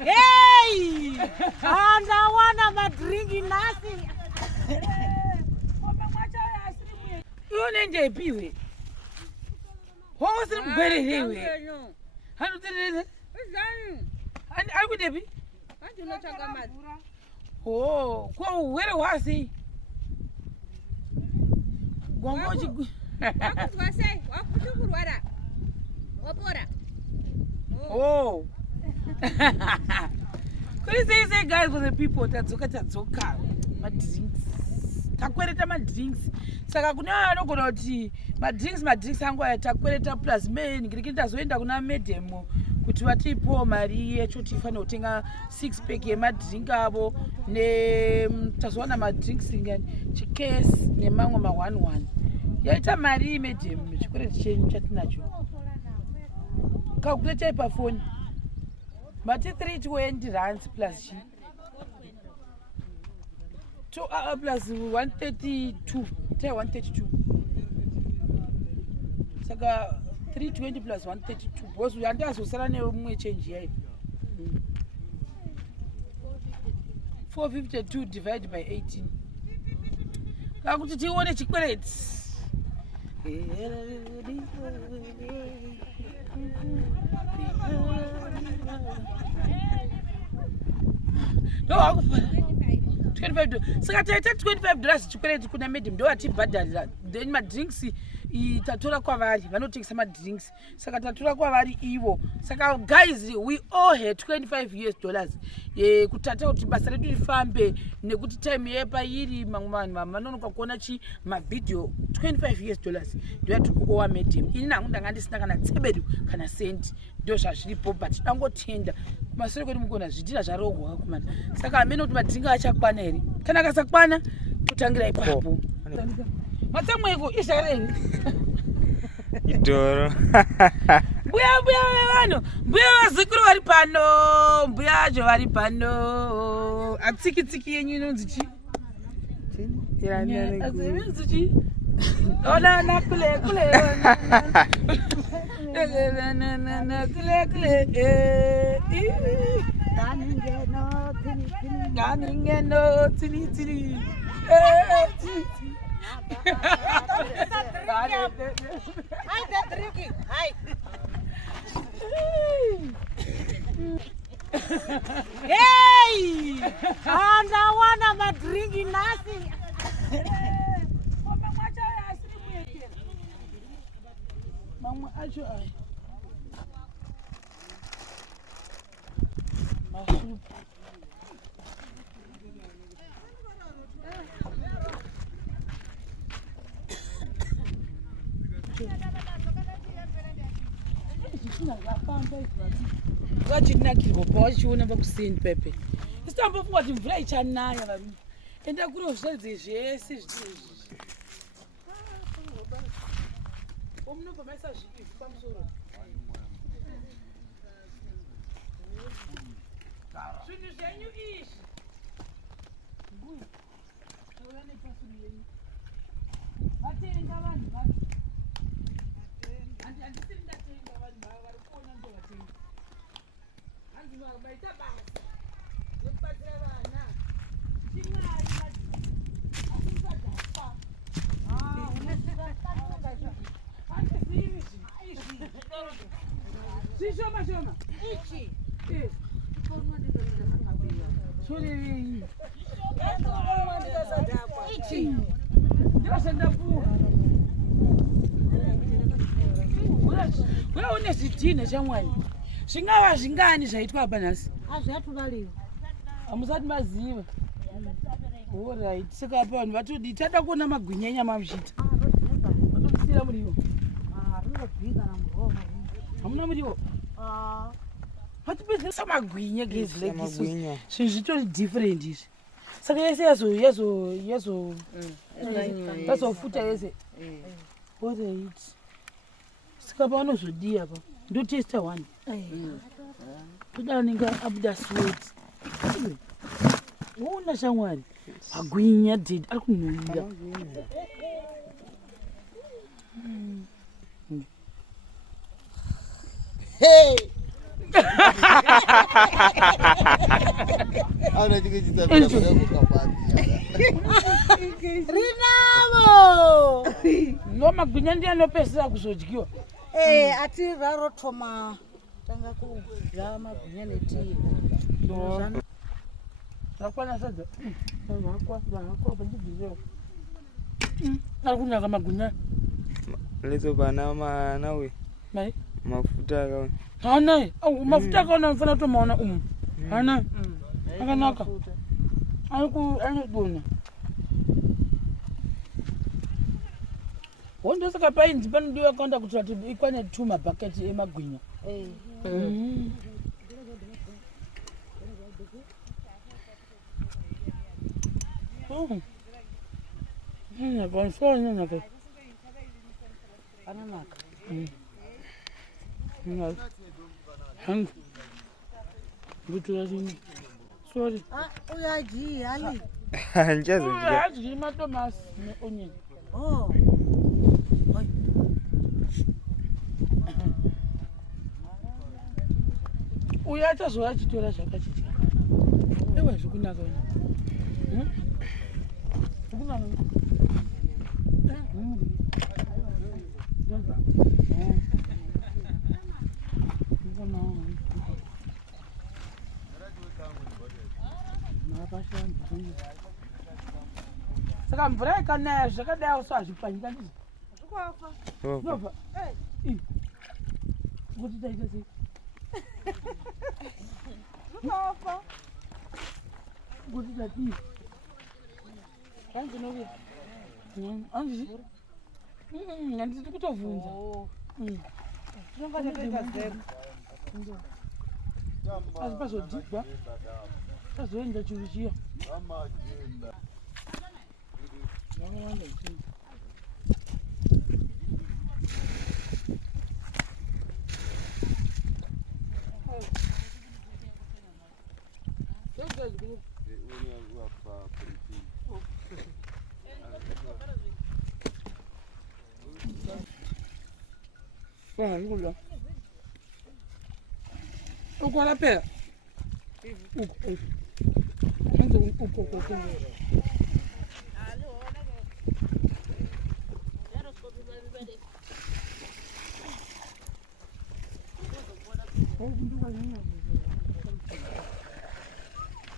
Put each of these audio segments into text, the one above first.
Hey! And I want my drinking nothing. You need a pee. What was it very heavy? How did it? And I would be. Oh, where was he? Oh. Could you say guys for the people that look at Zoka? My drinks. Takweleta my drinks. Saka kuna anogona kuti my drinks angu takweleta plus men ngirikita zoenda kuna medem kuti vatipo mari yecho tifana kutenga 6 pack yemadrink avo ne tazowana madrinks ngani chikesi nemamwe ma11 yaita mari medem chikweleti chenyu chatinacho calculate pafoni mati 320 rands plus plus 132 tell 132 saka 320 plus 132 because handazosara nemumwe change yayo 452 divided by 18 kakuti tione chikwereti ndowakufana 25 saka taita $25 chikwereti kuna medem ndo atibhadharira then madrinks tatora kwavari vanotengesa madrinks saka tatora kwavari ivo saka guys we all had $25 kutata kuti basa redu rifambe nekuti time yepairi mamwe vanhu vanonoka kuona chi mavhidhiyo $25 ndo yatikuowa medem ini nangu ndanga ndisina kana tsebedu kana sendi ndo zvazviripo but dangotenda kumashure kwedu mukona zvidhira zvarohwa kumana saka amene kuti madrinks achakwana here kana akasakwana totangira ipapo matsamweko izvareni idoro mbuya vanhu mbuya vazukuru vari pano mbuya acho vari pano atsikitsiki yenyu inonzi chi inonzi chi onana kule ganingeno tsini drinking. Hi. Hey! And I want my drinking nothing. Mama, acho ai. Vachitinakirwa pawachiona pakuseni pepe isitambofunga kuti mvura ichanaya varume enda kuro zvedze zvese zvinezvi omunobva maisa zvipi pamusoro zvinhu zvenyu izvi mbuya tauya nepasuri yenyu vatenga vanhu vacho handisiri ndatenga vanhu vava vari kuona ndovatenga hanzi vaita basa rekubatsira vana chimwari asimusadafa handizivi izvi zvishoma shoma ichi zvorevei ichi ndivashanda puwa uye une zvidhina chamwari zvingava zvingani zvaitwa apa nhasi hazviatuvaliwa hamusati maziva orit saka apa vanhu vatodi tada kuona magwinyanya mamuchita vatomusira muriwo hamuna muriwo vatipezesa magwinya gezilekis zvinhu zvitori different izvi saka yese yazofuta yese orit saka pavanozodii apa ndotesta one toda unenge abuda sweat woona shamwari agwinya did ari kunhuhwira Hey! Ana chike chitapira kukapati. Rinavo. No magwinya ndiye anopesera kuzodyiwa. Ati raro toma tanga kudya magwinya neti. Zakwana sadza. Zvakwa pandidzirewo. Ari kunaka magwinya. Lezo bana mana we. Mai. Mafuta akaona. Hana, mafuta akaona mfana kutomaona umu. Hana. Akanaka. Anodona. Wondo saka painzi panodiwa kaunda kuti vati ikwane 2 mabhaketi emagwinya. Ananaka. Hangu. Gutura zini. Sorry. Uyaji ali. Njazo. Uyaji matomas ne onion. Oh. Uyacha zvo achitora zvakachiti. Ewe zvikunaka wena. Zvikunaka. Saka mvura ikanaya zvakadai so hazvipfanyika ndizvo. Zvikafa. Zvinofa. Kuti taita sei? Zvikafa. Kuti tatii? Hanzi nokuya. Hanzi. Handisi kutovunza. Tinonga takaita zero. Asi pazodhigwa. Pazoenda chiru chiya. Yakawanda ichii. Ngikula. Ukwala phela. Hanze uko.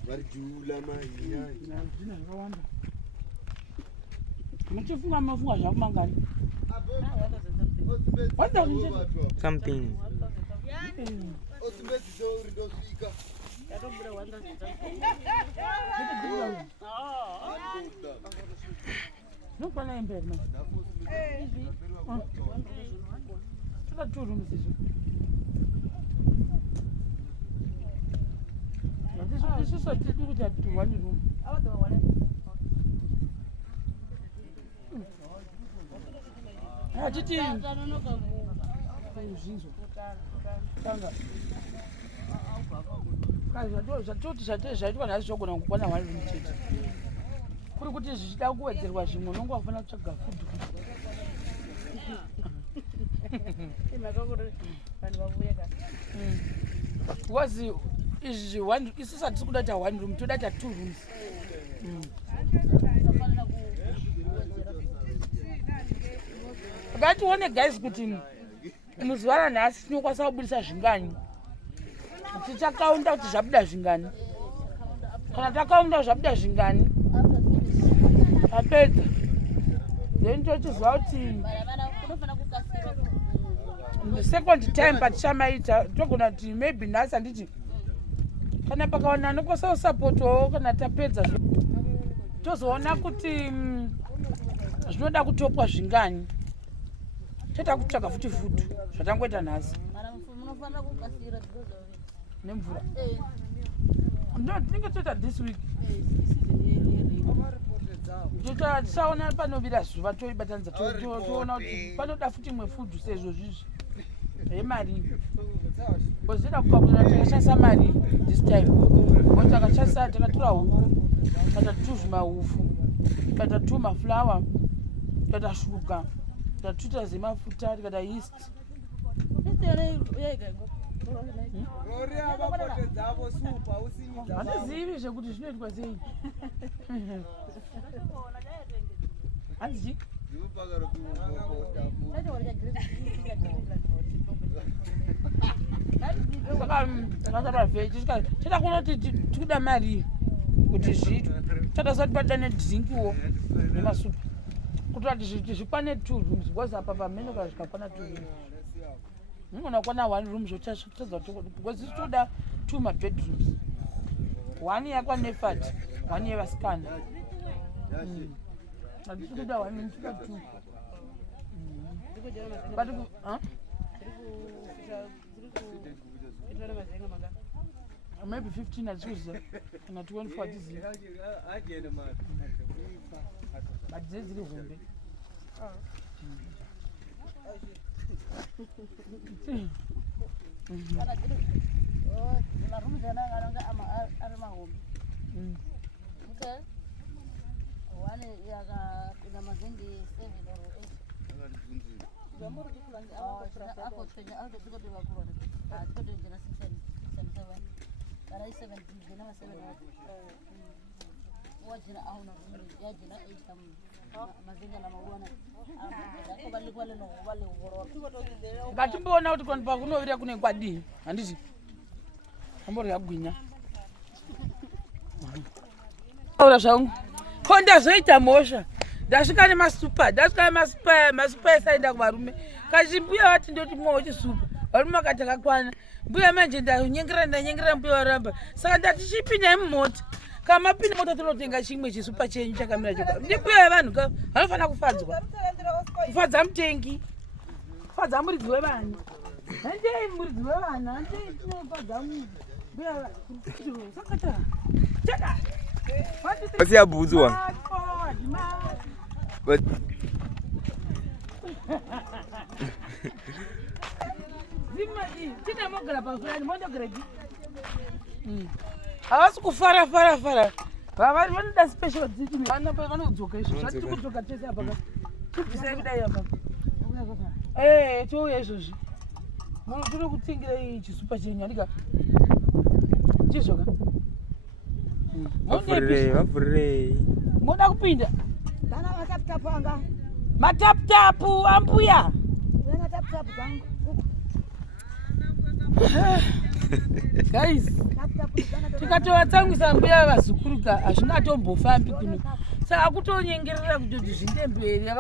Varjula manya. Yakawanda. Muchifunga mafunga zvakumangani. Wanda kunje. Something. Osimbe zori ndosvika. Yatobura wanda zita. Nokwana imbere manje. Takaturu msizvo. Isusu tiri kuti ati one room. Hatiti zvinzo. Tanga. Zvatoti zvaitwa nhasi zvogona kukwana one room chete. Kuri kuti zvichida kuwedzerwa zvimwe unonge wafanira kutsvaga food. Because izvi isusu hatisi kuda ta one room, toda ta 2 rooms. Ngatione guys kuti muzuva ranhasi tinokwanisa kubudisa zvingani. Tichakaunda kuti zvabuda zvingani. Kana takaunda zvabuda zvingani. Apedza. Then tochiziva kuti the second time patichamaita togona kuti maybe nhasi handiti kana pakaona nokosa usapotawo kana tapedza tozoona kuti zvinoda kutopwa zvingani. Teta kutsvaga futi futu zvatangoita nhasi nemvura. No, tinenge toita this week. Tichaona panovira zuva toibatanidza toona kuti panoda futi imwe fudhu sezvo zvizvi yemari. Bozida kukalkulira takashandisa mari this time. Kuti takashandisa takatora huku, takaita 2 zvimahufu, tikaita 2 maflower, tikaita shuga, tikaita 2 zemafuta, tikaita yeast. handizivi zvekuti zvinoitwa sei. Handichi saka takasarabvechi chada kunoti tikuda mari kuti zviitwe chadasati pada nedzinkiwo nemasupa kutoti zvikwane 2 rooms because apa pamene kana zvikakwana 2 rooms unogona kwana 1 room zvotadza because tikuda 2 mabedrooms, 1 yakwanefat 1 yevasikana atikuda 1 tikuda 2 but maybe 15 achiuza kana 24 achiziva but dziri hombe ngatimboona kuti kwani pakunovira kune kwadii handiti amborya gwinya aura zvangu ko ndazoita mhosva ndasvika nemasupa masupa esaenda kuvarume kazhi mbuya vati ndoti mwawo chisupa varume vakati akakwana mbuya manje ndanyengera mbuya varamba saka ndati chipindai mumota kamapinda mota tonotenga chimwe chisupa chenyu chakamira choka ndimbuya yevanhu ka vanofanira kufadzwa kufadza mutengi kufadza muridzi wevanhu handei muridzi wevanhu handei tinofadza mbuya sakata cheka wasiyabudzwa tinamogara pafurani mondogareki havasi kufara vanoda special vanodzoka izvo zvati kudzoka tese apa tibvisai kudai apa touya izvozvi tiri kutengerai chisupa chenyu andika chizvoka vavhurirei moda kupinda mataputapu ambuya guys tikatovatsangwisa mbuya vazukuru hazvina atombofambi kuno saka kutonyengerera kuti zvindemberi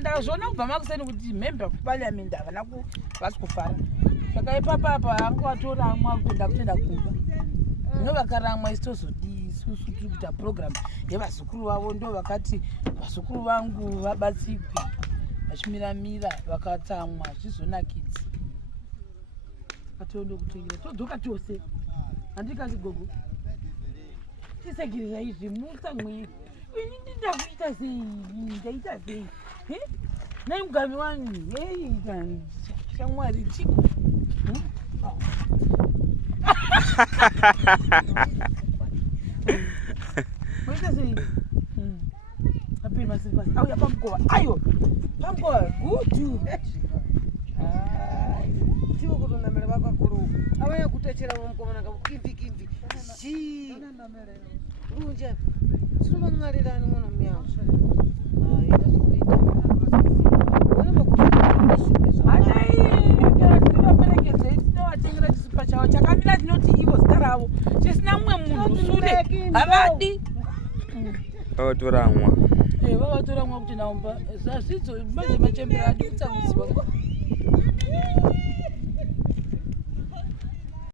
ndazviona kubva makuseni kuti member kupaliamendi havana vasi kufara saka ipapapa anga vatoramwa kuenda kutenda kumba novakaramwa isitozodii isusu tiri kuita program yevazukuru vavo ndo vakati vazukuru vangu vabatsikwe vachimiramira vakatsamwa zvizonakidzi atondo kutengera todzoka chose handikazi gogo tisagirira izvi mutsamwiri ini ndindakuita sei ndaita sei nai mugami wangu shamwari chiko moita sei apiri masiripasi auya pamukova ayo pamukova gudu tiwo kutonamira vakakuru avanya kutechera vamukova kimvi lunje zvinovan'arirani mwana muyavo tinovaperekedzei tinovatengera chisupa chavo chakamira tinoti ivo zita ravo chisina mumwe munhu sure havadi vavatoramwa vavatoramwa kuti naomba zazvidzo manje machembera adi kutsamwisiwa